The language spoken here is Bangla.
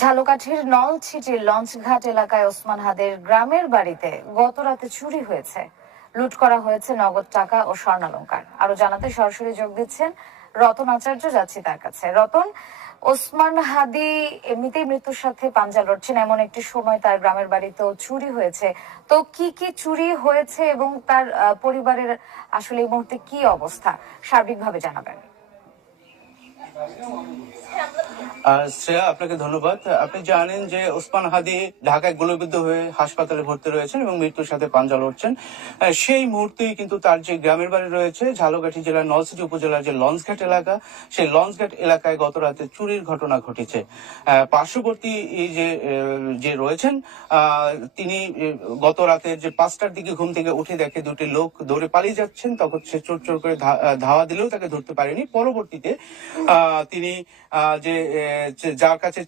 ঝালকাঠির নলছিটির লঞ্চঘাট এলাকায় ওসমান হাদির গ্রামের বাড়িতে গতরাতে চুরি হয়েছে। লুট করা হয়েছে নগদ টাকা ও স্বর্ণালংকার। আরো জানাতে সরাসরি যোগ দিচ্ছেন রতন আচার্য, যাচ্ছি তার কাছে। রতন, ওসমান হাদি এমনিতেই মৃত্যুর সাথে পাঞ্জা লড়ছেন, এমন একটি সময় তার গ্রামের বাড়িতেও চুরি হয়েছে। তো কি কি চুরি হয়েছে এবং তার পরিবারের আসলে এই মুহূর্তে কি অবস্থা, সার্বিকভাবে জানাবেন। শ্রেয়া, আপনাকে ধন্যবাদ। আপনি জানেন যে ওসমান হাদি ঢাকায় গুলিবিদ্ধ হয়ে হাসপাতালে ভর্তি রয়েছেন এবং মৃত্যুর সাথে পাঞ্জা লড়ছেন। সেই মুহূর্তেই কিন্তু তার যে গ্রামের বাড়ি রয়েছে ঝালকাঠি জেলার নলছিটি উপজেলার যে লঞ্চঘাট এলাকা, সেই লঞ্চঘাট এলাকায় গত রাতে চুরির ঘটনা ঘটেছে। পার্শ্ববর্তী যে রয়েছেন তিনি গত রাতের যে 5টার দিকে ঘুম থেকে উঠে দেখে দুটি লোক দৌড়ে পালিয়ে যাচ্ছেন। তখন সে চোর চোর করে ধাওয়া দিলেও তাকে ধরতে পারেনি। পরবর্তীতে তিনি যার কাছে